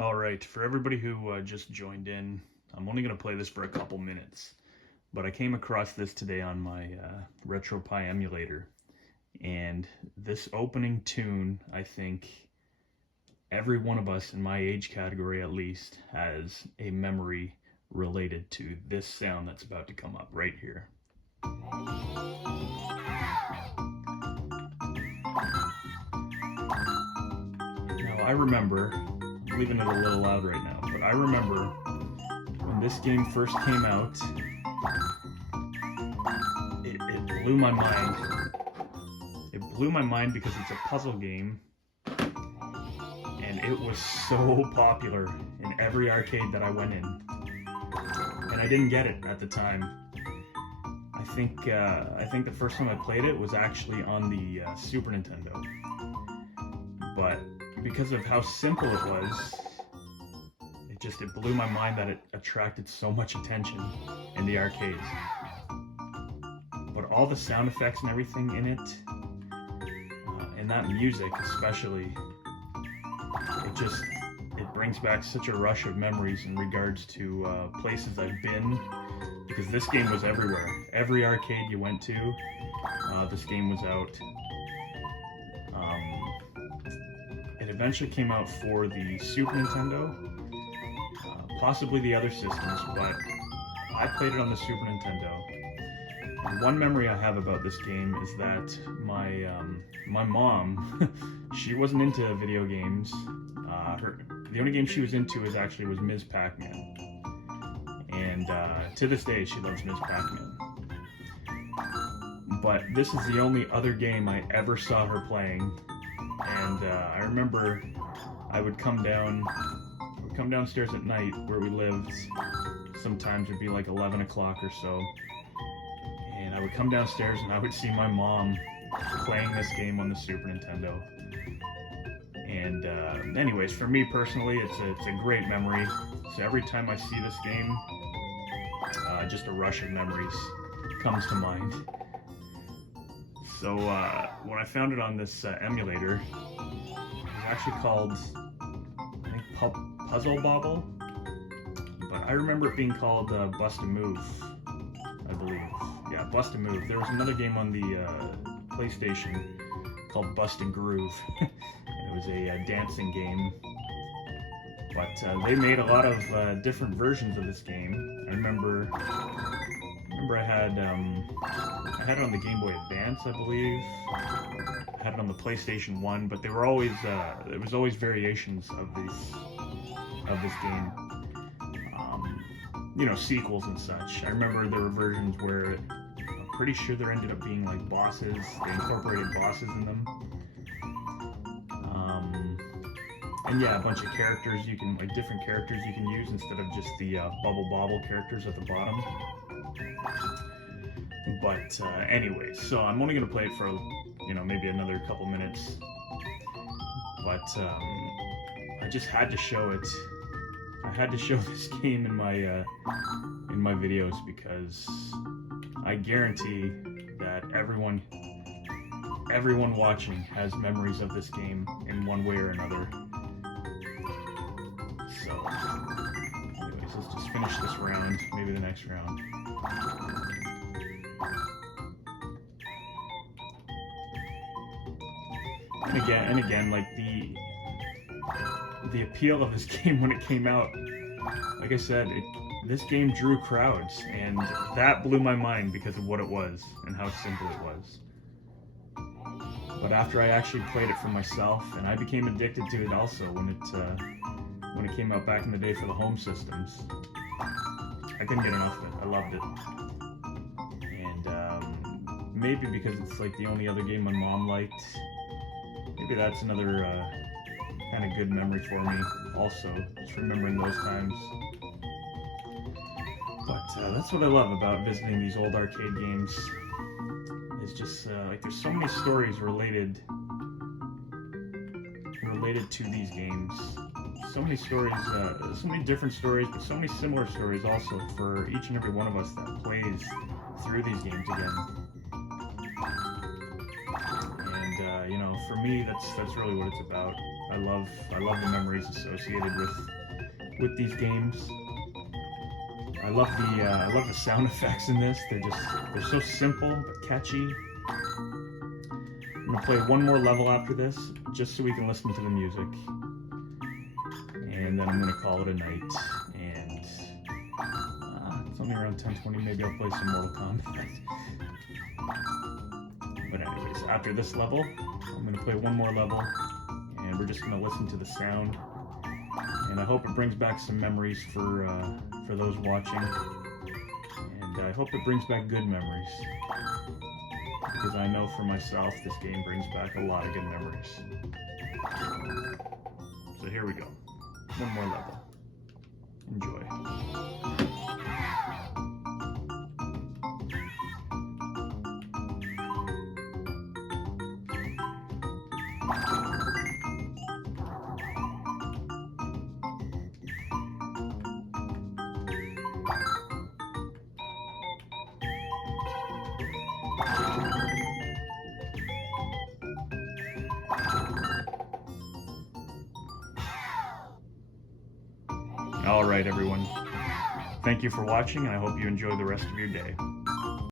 All right, for everybody who just joined in, I'm only going to play this for a couple minutes, but I came across this today on my RetroPie emulator, and this opening tune, I think every one of us in my age category at least has a memory related to this sound that's about to come up right here. Now I remember, I'm leaving it a little loud right now, but I remember when this game first came out, it blew my mind. It blew my mind because it's a puzzle game, and it was so popular in every arcade that I went in, and I didn't get it at the time. I think the first time I played it was actually on the Super Nintendo, but because of how simple it was, it blew my mind that it attracted so much attention in the arcades. But all the sound effects and everything in it, and that music especially, it brings back such a rush of memories in regards to places I've been, because this game was everywhere. Every arcade you went to, this game was out. It eventually came out for the Super Nintendo, possibly the other systems, but I played it on the Super Nintendo. And one memory I have about this game is that my mom, she wasn't into video games. The only game she was into was Ms. Pac-Man, and to this day she loves Ms. Pac-Man. But this is the only other game I ever saw her playing, and I remember I would come downstairs at night where we lived. Sometimes it'd be like 11 o'clock or so, and I would come downstairs and I would see my mom playing this game on the Super Nintendo. And anyways, for me personally, it's a great memory. So every time I see this game, just a rush of memories comes to mind. So when I found it on this emulator, it was actually called, I think, Puzzle Bobble, but I remember it being called Bust a Move, I believe. Yeah, Bust a Move. There was another game on the PlayStation called Bust and Groove. It was a dancing game, but they made a lot of different versions of this game. I remember I had it on the Game Boy Advance, I believe. I had it on the PlayStation 1, but they were always there was always variations of this game. You know, sequels and such. I remember there were versions where I'm pretty sure there ended up being like bosses. They incorporated bosses in them. And yeah, a bunch of characters different characters you can use instead of just the Bobble characters at the bottom. But anyways, so I'm only going to play it for, maybe another couple minutes. But I just had to show it. I had to show this game in my videos because I guarantee that everyone watching has memories of this game in one way or another. So, anyways, let's just finish this round, maybe the next round. And again, like the appeal of this game when it came out, like I said, this game drew crowds, and that blew my mind because of what it was and how simple it was. But after I actually played it for myself, and I became addicted to it also when it came out back in the day for the home systems, I couldn't get enough of it. I loved it. And maybe because it's like the only other game my mom liked, maybe that's another kind of good memory for me also, just remembering those times. But that's what I love about visiting these old arcade games. It's just like there's so many stories related to these games. So many stories, so many different stories, but so many similar stories also for each and every one of us that plays through these games again. And for me, that's really what it's about. I love the memories associated with these games. I love the sound effects in this. They're so simple but catchy. I'm gonna play one more level after this, just so we can listen to the music, and then I'm gonna call it a night. And it's only around 10:20. Maybe I'll play some Mortal Kombat. But anyways, after this level, I'm gonna play one more level, and we're just gonna listen to the sound. And I hope it brings back some memories for those watching. And I hope it brings back good memories, because I know for myself this game brings back a lot of good memories. So here we go. One more level. Enjoy. All right, everyone. Thank you for watching, and I hope you enjoy the rest of your day.